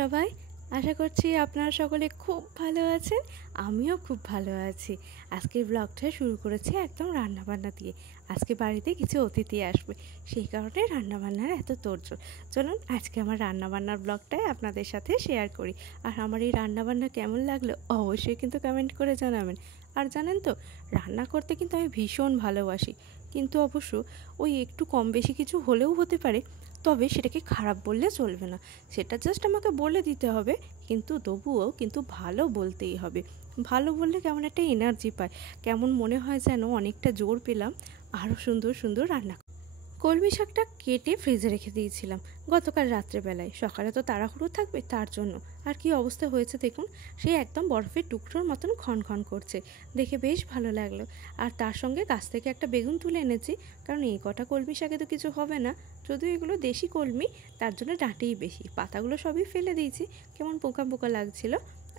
সবাই, আশা করছি আপনারা সকলে খুব ভালো আছেন। আমিও খুব ভালো আছি। আজকের ব্লগটা শুরু করেছি একদম রান্নাবান্না দিয়ে। আজকে বাড়িতে কিছু অতিথি আসবে, সেই কারণে রান্নাবান্নার এত তোড়জোড়। চলুন আজকে আমার রান্নাবান্নার ব্লগটাই আপনাদের সাথে শেয়ার করি। আর আমার এই রান্নাবান্না কেমন লাগলো অবশ্যই কিন্তু কমেন্ট করে জানাবেন। আর জানেন তো, রান্না করতে কিন্তু আমি ভীষণ ভালোবাসি, কিন্তু অবশ্য ওই একটু কম বেশি কিছু হলেও হতে পারে, তবে সেটাকে খারাপ বললে চলবে না। সেটা জাস্ট আমাকে বলে দিতে হবে, কিন্তু তবুও কিন্তু ভালো বলতেই হবে। ভালো বললে কেমন একটা এনার্জি পায়, কেমন মনে হয় যেন অনেকটা জোর পেলাম আরও সুন্দর সুন্দর রান্না। কলমি শাকটা কেটে ফ্রিজে রেখে দিয়েছিলাম গতকাল রাত্রেবেলায়। সকালে তো তাড়াহুড়ো থাকবে তার জন্য। আর কি অবস্থা হয়েছে দেখুন, সে একদম বরফের টুকরোর মতন ক্ষণ ক্ষণ করছে, দেখে বেশ ভালো লাগলো। আর তার সঙ্গে গাছ থেকে একটা বেগুন তুলে এনেছি, কারণ এই কটা কলমি শাকে তো কিছু হবে না। যদিও এগুলো দেশি কলমি, তার জন্য ডাঁটেই বেশি। পাতাগুলো সবই ফেলে দিয়েছি, কেমন পোকা পোকা লাগছিল।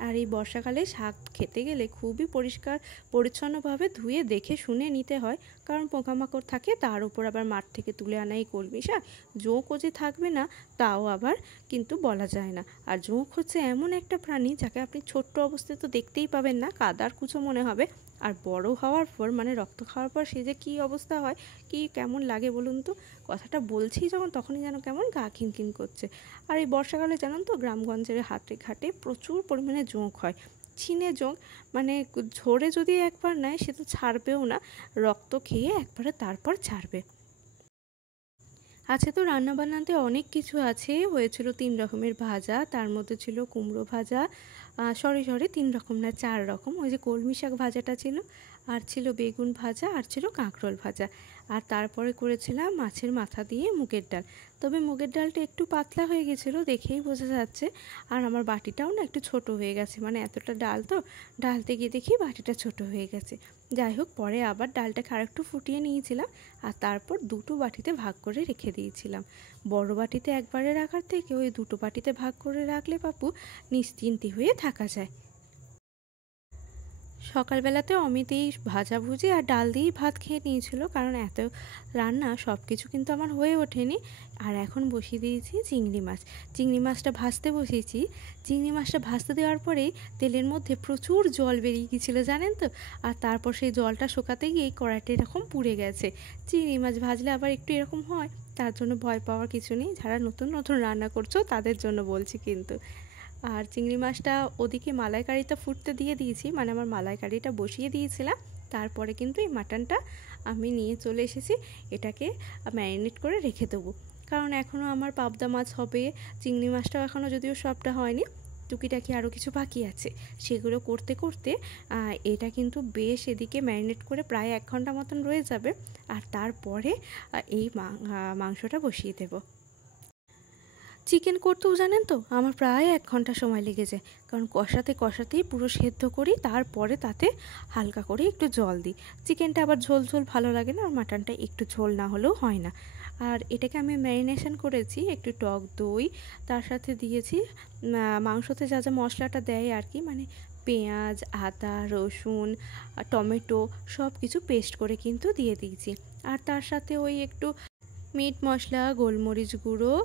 আর এই বর্ষাকালে শাক খেতে গেলে খুবই পরিষ্কার পরিচ্ছন্নভাবে ধুয়ে দেখে শুনে নিতে হয়, কারণ পোকামাকড় থাকে। তার উপর আবার মাঠ থেকে তুলে আনা এই কলমি শাক, জোঁক যে থাকবে না তাও আবার কিন্তু বলা যায় না। আর জোঁক হচ্ছে এমন একটা প্রাণী যাকে আপনি ছোট্ট অবস্থায় তো দেখতেই পাবেন না, কাদার কুচো মনে হবে। আর বড় হওয়ার পর, মানে রক্ত খাওয়ার পর সে যে কী অবস্থা হয়, কি কেমন লাগে বলুন তো। কথাটা বলছি যখন, তখনই যেন কেমন গা খিনখিন করছে। আর এই বর্ষাকালে জানেন তো, গ্রামগঞ্জের হাটে ঘাটে প্রচুর পরিমাণে জোঁক হয়। ছিনে জোঁক, মানে ঝরে যদি একবার নেয় সে তো ছাড়বেও না, রক্ত খেয়ে একবারে তারপর ছাড়বে। আচ্ছা, তো রান্নাবান্নাতে অনেক কিছু আছে। হয়েছিল 3 রকমের ভাজা, তার মধ্যে ছিল কুমড়ো ভাজা, সরি 3 রকম না, 4 রকম। ওই যে কলমি শাক ভাজাটা ছিল, আর ছিল বেগুন ভাজা, আর ছিল কাঁকরোল ভাজা। আর তারপরে করেছিলাম মাছের মাথা দিয়ে মুগের ডাল। তবে মুগের ডালটা একটু পাতলা হয়ে গেছিলো, দেখেই বোঝা যাচ্ছে। আর আমার বাটিটাও না একটু ছোট হয়ে গেছে, মানে এতটা ডাল তো ঢালতে গিয়ে দেখি বাটিটা ছোট হয়ে গেছে। যাই হোক, পরে আবার ডালটাকে আরেকটু ফুটিয়ে নিয়েছিলাম, আর তারপর দুটো বাটিতে ভাগ করে রেখে দিয়েছিলাম। বড় বাটিতে একবারে রাখার থেকে ওই দুটো বাটিতে ভাগ করে রাখলে বাপু নিশ্চিন্তি হয়ে থাকা যায়। সকালবেলাতে অমিত এই ভাজাভুজি আর ডাল দিয়েই ভাত খেয়ে নিয়েছিল, কারণ এত রান্না সব কিছু কিন্তু আমার হয়ে ওঠেনি। আর এখন বসিয়ে দিয়েছি চিংড়ি মাছ। চিংড়ি মাছটা ভাজতে বসিয়েছি। চিংড়ি মাছটা ভাজতে দেওয়ার পরেই তেলের মধ্যে প্রচুর জল বেরিয়ে গিয়েছিলো, জানেন তো। আর তারপর সেই জলটা শুকাতে গিয়ে কড়াইটা এরকম পুড়ে গেছে। চিংড়ি মাছ ভাজলে আবার একটু এরকম হয়, তার জন্য ভয় পাওয়ার কিছু নেই। যারা নতুন নতুন রান্না করছো তাদের জন্য বলছি কিন্তু। আর চিংড়ি মাছটা ওদিকে মালাইকারিটা ফুটতে দিয়ে দিয়েছি, মানে আমার মালাইকারিটা বসিয়ে দিয়েছিলাম। তারপরে কিন্তু এই মাটনটা আমি নিয়ে চলে এসেছি, এটাকে ম্যারিনেট করে রেখে দেবো। কারণ এখনও আমার পাবদা মাছ হবে, চিংড়ি মাছটাও এখনও যদিও সবটা হয়নি, টুকিটাকি আরও কিছু বাকি আছে। সেগুলো করতে করতে এটা কিন্তু বেশ এদিকে ম্যারিনেট করে প্রায় 1 ঘন্টা মতন রয়ে যাবে। আর তারপরে এই মাংসটা বসিয়ে দেবো। চিকেন করতেও জানেন তো আমার প্রায় 1 ঘন্টা সময় লেগে যায়, কারণ কষাতে কষাতেই পুরো সেদ্ধ করি, তারপরে তাতে হালকা করে একটু জল দিই। চিকেনটা আবার ঝোল ঝোল ভালো লাগে না, আর মাটনটা একটু ঝোল না হলেও হয় না। আর এটাকে আমি ম্যারিনেশন করেছি একটু টক দই, তার সাথে দিয়েছি মাংসতে যা যা মশলাটা দেয় আর কি, মানে পেঁয়াজ, আদা, রসুন, টমেটো সব কিছু পেস্ট করে কিন্তু দিয়ে দিয়েছি। আর তার সাথে ওই একটু মিট মশলা, গোলমরিচ গুঁড়ো,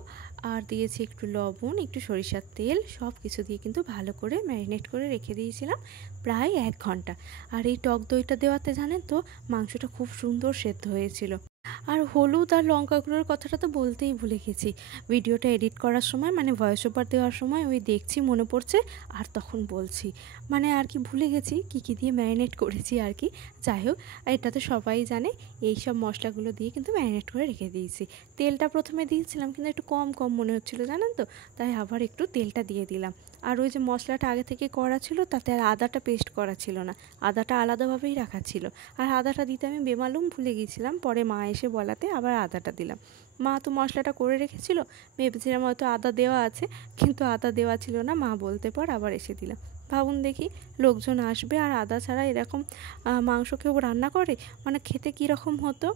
আর দিয়েছি একটু লবণ, একটু সরিষার তেল, সব কিছু দিয়ে কিন্তু ভালো করে ম্যারিনেট করে রেখে দিয়েছিলাম প্রায় 1 ঘন্টা। আর এই টক দইটা দেওয়াতে জানেন তো মাংসটা খুব সুন্দর সেদ্ধ হয়েছিল। আর হলুদ আর লঙ্কা গুঁড়োর কথাটা তো বলতেই ভুলে গেছি। ভিডিওটা এডিট করার সময়, মানে ভয়েস ওভার দেওয়ার সময় ওই দেখছি মনে পড়ছে, আর তখন বলছি, মানে আর কি ভুলে গেছি কী কী দিয়ে ম্যারিনেট করেছি আর কি। যাই হোক, এটা তো সবাই জানে, এই সব মশলাগুলো দিয়ে কিন্তু ম্যারিনেট করে রেখে দিয়েছি। তেলটা প্রথমে দিয়েছিলাম কিন্তু একটু কম কম মনে হচ্ছিলো, জানেন তো, তাই আবার একটু তেলটা দিয়ে দিলাম। আর ওই যে মশলাটা আগে থেকে করা ছিল, তাতে আর আদাটা পেস্ট করা ছিল না, আদাটা আলাদাভাবেই রাখা ছিল। আর আদাটা দিতে আমি বেমালুম ভুলে গিয়েছিলাম, পরে মা এসে বলাতে আবার আদাটা দিলাম। মা তো মশলাটা করে রেখেছিল, ভেবেছিলাম হয়তো আদা দেওয়া আছে, কিন্তু আদা দেওয়া ছিল না। মা বলতে পর আবার এসে দিলাম। ভাবুন দেখি, লোকজন আসবে আর আদা ছাড়া এরকম মাংস কেউ রান্না করে, মানে খেতে কীরকম হতো।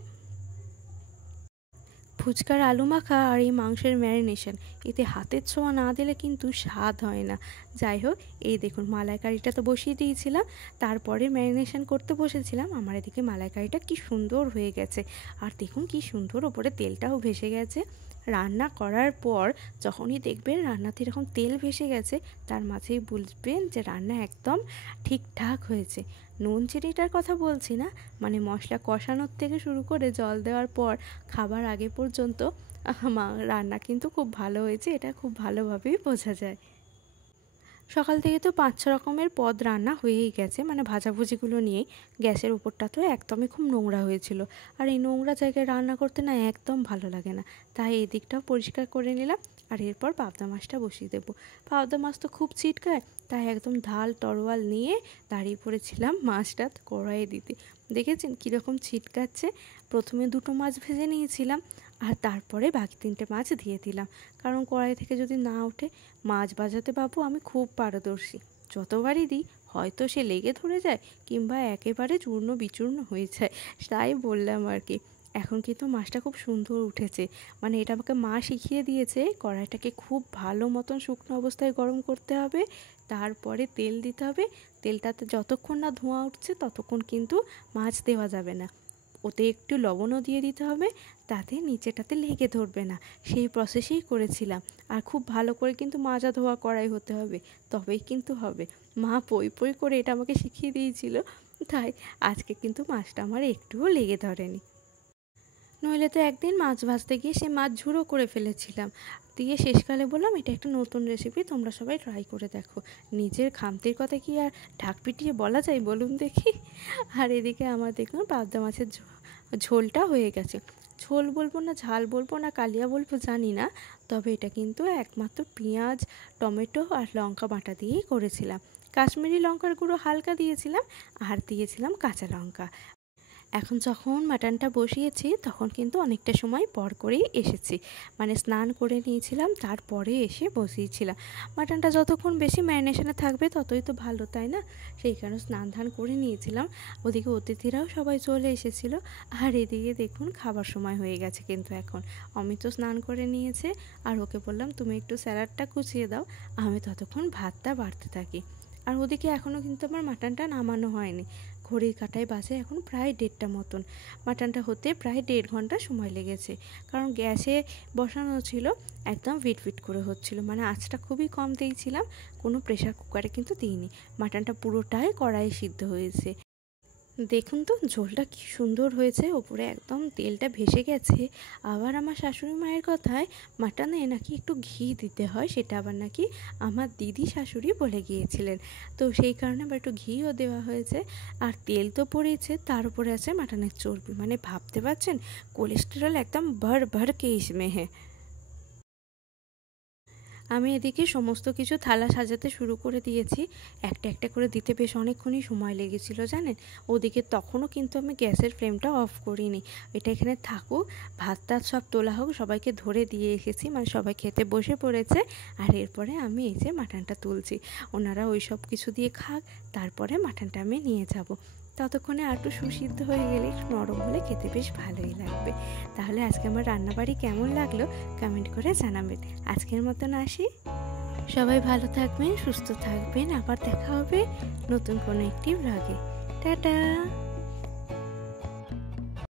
ফুচকার আলু মাখা আর এই মাংসের ম্যারিনেশন, এতে হাতের ছোঁয়া না দিলে কিন্তু স্বাদ হয় না। যাই হোক, এই দেখুন মালাইকারিটা তো বসিয়ে দিয়েছিলাম, তারপরে ম্যারিনেশন করতে বসেছিলাম। আমার এদিকে মালাইকারিটা কি সুন্দর হয়ে গেছে, আর দেখুন কি সুন্দর ওপরে তেলটাও ভেসে গেছে। রান্না করার পর যখনই দেখবেন রান্নাতে এরকম তেল ভেসে গেছে, তার মাঝেই বুঝবেন যে রান্না একদম ঠিকঠাক হয়েছে। নুন চিনিটার কথা বলছি না, মানে মশলা কষানোর থেকে শুরু করে জল দেওয়ার পর খাবার আগে পর্যন্ত রান্না কিন্তু খুব ভালো হয়েছে, এটা খুব ভালোভাবেই বোঝা যায়। সকাল থেকে তো 5-6 রকমের পদ রান্না হয়েই গেছে, মানে ভাজাভুজিগুলো নিয়েই। গ্যাসের উপরটা তো একদমই খুব নোংরা হয়েছিল, আর এই নোংরা জায়গায় রান্না করতে না একদম ভালো লাগে না, তাই এই দিকটাও পরিষ্কার করে নিলাম। আর এরপর পাবদা মাছটা বসিয়ে দেবো। পাবদা মাছ তো খুব ছিটকায়, তাই একদম ঢাল তরোয়াল নিয়ে দাঁড়িয়ে পড়েছিলাম মাছটা কড়াইয়ে দিতে। দেখেছেন কীরকম ছিটকাচ্ছে। প্রথমে 2টো মাছ ভেজে নিয়েছিলাম, আর তারপরে বাকি 3টে মাছ দিয়ে দিলাম, কারণ কড়াই থেকে যদি না ওঠে। মাছ ভাজাতে বাবু আমি খুব পারদর্শী, যতবারই দিই হয়তো সে লেগে ধরে যায়, কিংবা একেবারে চূর্ণ বিচূর্ণ হয়ে যায়, তাই বললাম আর কি। এখন কিন্তু মাছটা খুব সুন্দর উঠেছে, মানে এটা আমাকে মা শিখিয়ে দিয়েছে। কড়াইটাকে খুব ভালো মতন শুকনো অবস্থায় গরম করতে হবে, তারপরে তেল দিতে হবে। তেলটাতে যতক্ষণ না ধোঁয়া উঠছে ততক্ষণ কিন্তু মাছ দেওয়া যাবে না। ওতে একটু লবণও দিয়ে দিতে হবে, তাতে নিচেটাতে লেগে ধরবে না। সেই প্রসেসেই করেছিলাম। আর খুব ভালো করে কিন্তু মাজা ধোয়া কড়াই হতে হবে, তবেই কিন্তু হবে। মা পই পই করে এটা আমাকে শিখিয়ে দিয়েছিল, তাই আজকে কিন্তু মাছটা আমার একটুও লেগে ধরেনি। নইলে তো একদিন মাছ ভাজতে গিয়ে সে মাছ ঝুড়ো করে ফেলেছিলাম, দিয়ে শেষকালে বললাম এটা একটা নতুন রেসিপি, তোমরা সবাই ট্রাই করে দেখো। নিজের খামতির কথা কি আর ঢাক পিটিয়ে বলা যায় বলুন দেখি। আর এদিকে আমার দেখুন পাবদা মাছের ঝোলটা হয়ে গেছে। ঝোল বলবো না ঝাল বলবো না কালিয়া বলবো জানি না, তবে এটা কিন্তু একমাত্র পেঁয়াজ, টমেটো আর লঙ্কা বাটা দিয়েই করেছিলাম। কাশ্মীরি লঙ্কার গুঁড়ো হালকা দিয়েছিলাম, আর দিয়েছিলাম কাঁচা লঙ্কা। এখন যখন মাটনটা বসিয়েছি তখন কিন্তু অনেকটা সময় পর করেই এসেছি, মানে স্নান করে নিয়েছিলাম, তারপরে এসে বসিয়েছিলাম। মাটনটা যতক্ষণ বেশি ম্যারিনেশনে থাকবে ততই তো ভালো, তাই না? সেই কারণে স্নান ধান করে নিয়েছিলাম। ওদিকে অতিথিরাও সবাই চলে এসেছিল, আর এদিকে দেখুন খাবার সময় হয়ে গেছে কিন্তু এখন। অমিত স্নান করে নিয়েছে, আর ওকে বললাম তুমি একটু স্যালাডটা কুচিয়ে দাও, আমি ততক্ষণ ভাতটা বাড়তে থাকি। আর ওদিকে এখনও কিন্তু আমার মাটনটা নামানো হয়নি। ঘড়ির কাঁটায় বাজে এখন প্রায় 1:30টা মতন। মাটনটা হতে প্রায় 1.5 ঘন্টা সময় লেগেছে, কারণ গ্যাসে বসানো ছিল, একদম ভিট করে হচ্ছিল, মানে আঁচটা খুবই কম দিয়েছিলাম, কোনো প্রেশার কুকারে কিন্তু দিইনি। মাটনটা পুরোটাই কড়াইয়ে সিদ্ধ হয়েছে। দেখুন তো ঝোলটা কি সুন্দর হয়েছে, ওপরে একদম তেলটা ভেসে গেছে। আবার আমার শাশুড়ি মায়ের কথায় মাটনে নাকি একটু ঘি দিতে হয়, সেটা আবার নাকি আমার দিদি শাশুড়ি বলে গিয়েছিলেন, তো সেই কারণে আবার একটু ঘিও দেওয়া হয়েছে। আর তেল তো পড়েছে, তার উপরে আছে মাটনের চর্বি, মানে ভাবতে পারছেন কোলেস্টেরল একদম ভর ভর কে ইসমে হ্যাঁ। আমি এদিকে সমস্ত কিছু থালা সাজাতে শুরু করে দিয়েছি। একটা একটা করে দিতে বেশ অনেকক্ষণই সময় লেগেছিল জানেন। ওদিকে তখনও কিন্তু আমি গ্যাসের ফ্লেমটা অফ করিনি। এটা এখানে থাকুক, ভাত টাত সব তোলা হোক, সবাইকে ধরে দিয়ে এসেছি, মানে সবাই খেতে বসে পড়েছে। আর এরপরে আমি এই যে মাটনটা তুলছি, ওনারা ওই সব কিছু দিয়ে খাক, তারপরে মাটনটা আমি নিয়ে যাব। ততক্ষণে একটু সুসিদ্ধ হয়ে গেলে নরম হলে খেতে বেশ ভালোই লাগবে। তাহলে আজকে আমার রান্নাবাড়ি কেমন লাগলো কমেন্ট করে জানাবেন। আজকের মতন আসি, সবাই ভালো থাকবেন, সুস্থ থাকবেন, আবার দেখা হবে নতুন কোনো একটি ব্লগে। টাটা।